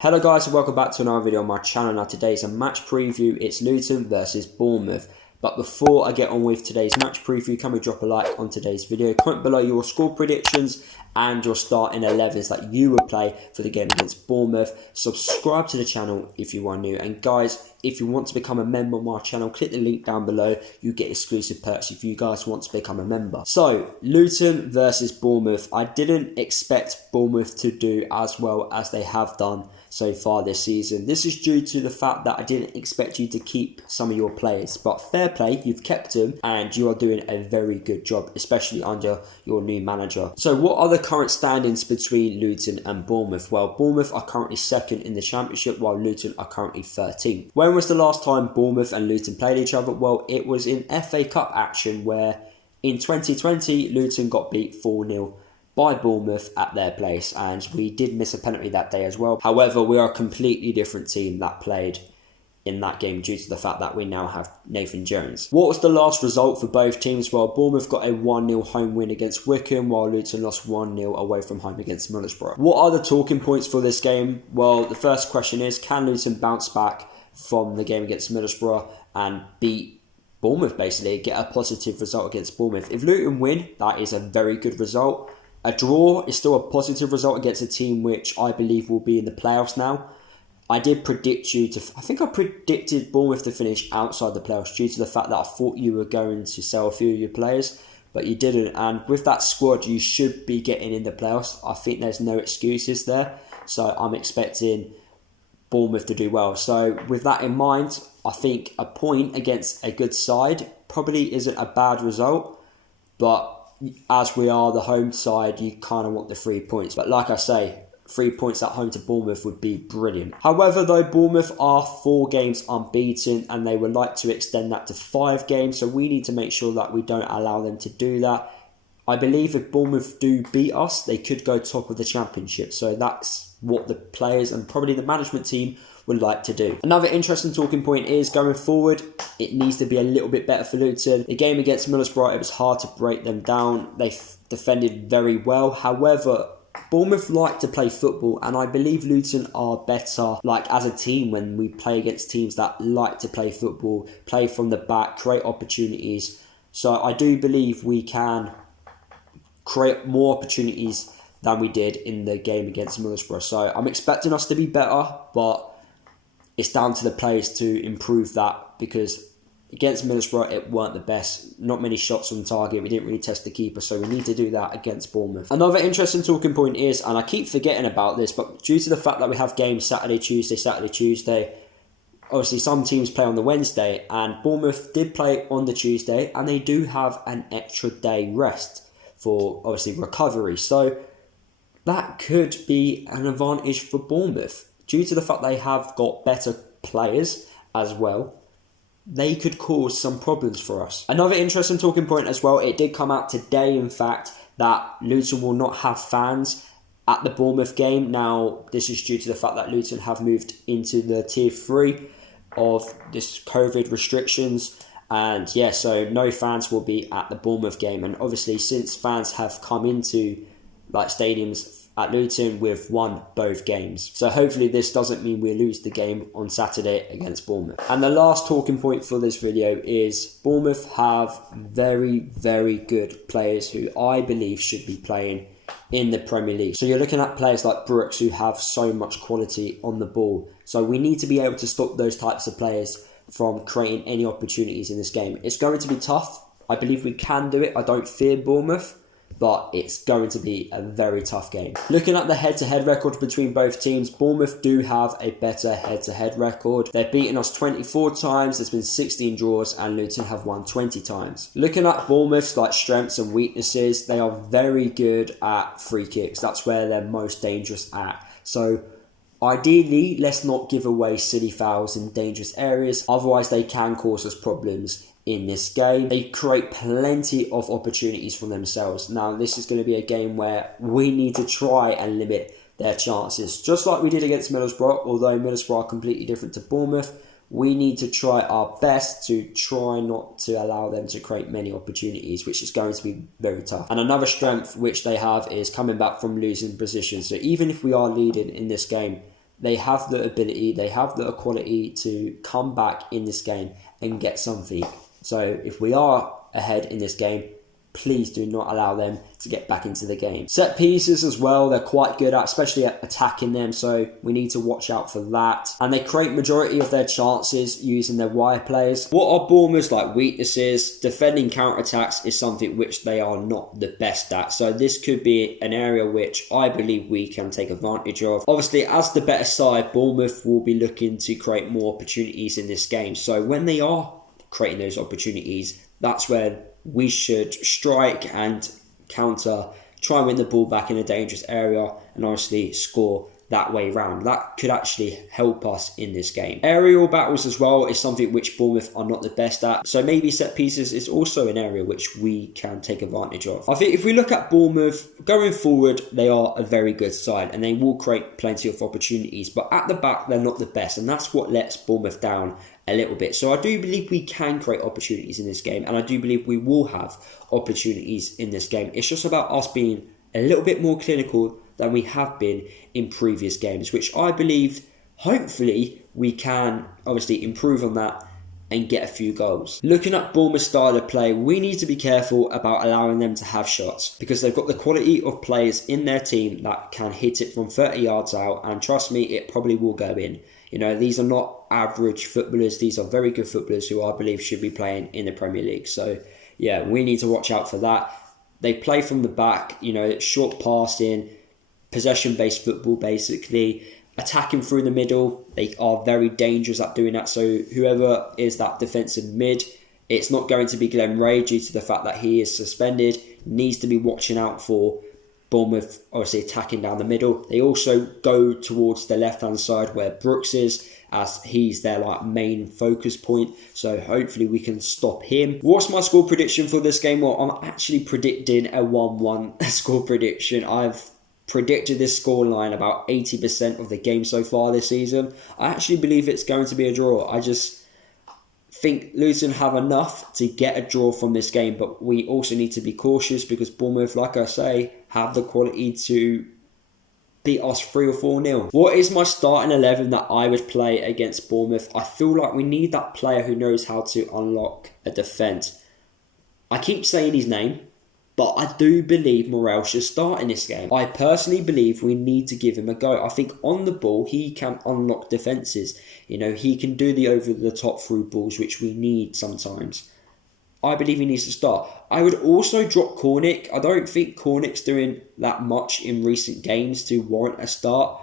Hello guys and welcome back to another video on my channel. Now today's a match preview. It's Luton versus Bournemouth. But before I get on with today's match preview, can we drop a like on today's video? Comment below your score predictions and your starting 11s that you would play for the game against Bournemouth. Subscribe to the channel if you are new. And guys, if you want to become a member of my channel, click the link down below. You get exclusive perks if you guys want to become a member. So, Luton versus Bournemouth. I didn't expect Bournemouth to do as well as they have done so far this season. This is due to the fact that I didn't expect you to keep some of your players. But fair play, you've kept them and you are doing a very good job, especially under your new manager. So what are the current standings between Luton and Bournemouth? Well, Bournemouth are currently second in the Championship while Luton are currently 13th. When was the last time Bournemouth and Luton played each other? Well, it was in FA Cup action where in 2020 Luton got beat 4-0 by Bournemouth at their place, and we did miss a penalty that day as well. However, we are a completely different team that played in that game due to the fact that we now have Nathan Jones. What was the last result for both teams? Well, Bournemouth got a 1-0 home win against Wycombe while Luton lost 1-0 away from home against Middlesbrough. What are the talking points for this game? Well, the first question is, can Luton bounce back from the game against Middlesbrough and beat Bournemouth, basically get a positive result against Bournemouth? If Luton win, that is a very good result. A draw is still a positive result against a team which I believe will be in the playoffs now. I did predict you to... I think I predicted Bournemouth to finish outside the playoffs due to the fact that I thought you were going to sell a few of your players, but you didn't. And with that squad, you should be getting in the playoffs. I think there's no excuses there. So I'm expecting Bournemouth to do well. So with that in mind, I think a point against a good side probably isn't a bad result, but as we are the home side, you kind of want the 3 points. But like I say, 3 points at home to Bournemouth would be brilliant. However, though, Bournemouth are 4 games unbeaten and they would like to extend that to 5 games. So we need to make sure that we don't allow them to do that. I believe if Bournemouth do beat us, they could go top of the Championship. So that's what the players and probably the management team would like to do. Another interesting talking point is going forward, it needs to be a little bit better for Luton. The game against Middlesbrough, it was hard to break them down. They defended very well. However, Bournemouth like to play football, and I believe Luton are better as a team when we play against teams that like to play football, play from the back, create opportunities. So I do believe we can create more opportunities than we did in the game against Middlesbrough. So I'm expecting us to be better, but it's down to the players to improve that, because against Middlesbrough, it weren't the best. Not many shots on target. We didn't really test the keeper, so we need to do that against Bournemouth. Another interesting talking point is, and I keep forgetting about this, but due to the fact that we have games Saturday, Tuesday, obviously some teams play on the Wednesday, and Bournemouth did play on the Tuesday, and they do have an extra day rest for, obviously, recovery. So that could be an advantage for Bournemouth. Due to the fact they have got better players as well, they could cause some problems for us. Another interesting talking point as well, it did come out today, in fact, that Luton will not have fans at the Bournemouth game. Now, this is due to the fact that Luton have moved into the Tier 3 of this COVID restrictions. And yeah, so no fans will be at the Bournemouth game. And obviously, since fans have come into stadiums at Luton, we've won both games. So hopefully this doesn't mean we lose the game on Saturday against Bournemouth. And the last talking point for this video is Bournemouth have very, very good players who I believe should be playing in the Premier League. So you're looking at players like Brooks who have so much quality on the ball. So we need to be able to stop those types of players from creating any opportunities in this game. It's going to be tough. I believe we can do it. I don't fear Bournemouth, but it's going to be a very tough game. Looking at the head-to-head record between both teams, Bournemouth do have a better head-to-head record. They've beaten us 24 times, there's been 16 draws, and Luton have won 20 times. Looking at Bournemouth's strengths and weaknesses, they are very good at free kicks. That's where they're most dangerous at. So ideally, let's not give away silly fouls in dangerous areas, otherwise they can cause us problems in this game. They create plenty of opportunities for themselves. Now, this is going to be a game where we need to try and limit their chances, just like we did against Middlesbrough. Although Middlesbrough are completely different to Bournemouth, we need to try our best to try not to allow them to create many opportunities, which is going to be very tough. And another strength which they have is coming back from losing positions. So even if we are leading in this game, they have the ability, they have the quality to come back in this game and get something. So if we are ahead in this game, please do not allow them to get back into the game. Set pieces as well, they're quite good at, especially at attacking them, so we need to watch out for that. And they create majority of their chances using their wire players. What are Bournemouth's weaknesses? Defending counter-attacks is something which they are not the best at. So this could be an area which I believe we can take advantage of. Obviously, as the better side, Bournemouth will be looking to create more opportunities in this game. So when they are creating those opportunities, that's where we should strike and counter, try and win the ball back in a dangerous area, and honestly score that way round. That could actually help us in this game. Aerial battles as well is something which Bournemouth are not the best at. So maybe set pieces is also an area which we can take advantage of. I think if we look at Bournemouth going forward, they are a very good side and they will create plenty of opportunities. But at the back, they're not the best. And that's what lets Bournemouth down a little bit. So I do believe we can create opportunities in this game. And I do believe we will have opportunities in this game. It's just about us being a little bit more clinical than we have been in previous games, which I believe, hopefully, we can obviously improve on that and get a few goals. Looking at Bournemouth's style of play, we need to be careful about allowing them to have shots because they've got the quality of players in their team that can hit it from 30 yards out, and trust me, it probably will go in. You know, these are not average footballers. These are very good footballers who I believe should be playing in the Premier League. So, yeah, we need to watch out for that. They play from the back, you know, short passing, possession-based football, basically. Attacking through the middle, they are very dangerous at doing that. So whoever is that defensive mid, it's not going to be Glenn Ray due to the fact that he is suspended. Needs to be watching out for Bournemouth, obviously attacking down the middle. They also go towards the left-hand side where Brooks is, as he's their main focus point. So hopefully we can stop him. What's my score prediction for this game? Well, I'm actually predicting a 1-1 score prediction. I've predicted this scoreline about 80% of the game so far this season. I actually believe it's going to be a draw. I just think Luton have enough to get a draw from this game, but we also need to be cautious because Bournemouth, like I say, have the quality to beat us 3 or 4-0. What is my starting 11 that I would play against Bournemouth? I feel like we need that player who knows how to unlock a defence. I keep saying his name, but I do believe Morel should start in this game. I personally believe we need to give him a go. I think on the ball, he can unlock defences. You know, he can do the over-the-top through balls, which we need sometimes. I believe he needs to start. I would also drop Cornick. I don't think Cornick's doing that much in recent games to warrant a start.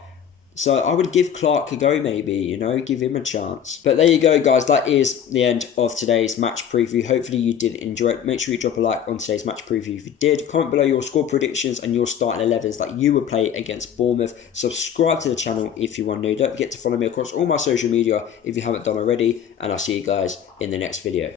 So I would give Clark a go maybe, you know, give him a chance. But there you go, guys. That is the end of today's match preview. Hopefully you did enjoy it. Make sure you drop a like on today's match preview if you did. Comment below your score predictions and your starting 11s that you would play against Bournemouth. Subscribe to the channel if you are new. Don't forget to follow me across all my social media if you haven't done already. And I'll see you guys in the next video.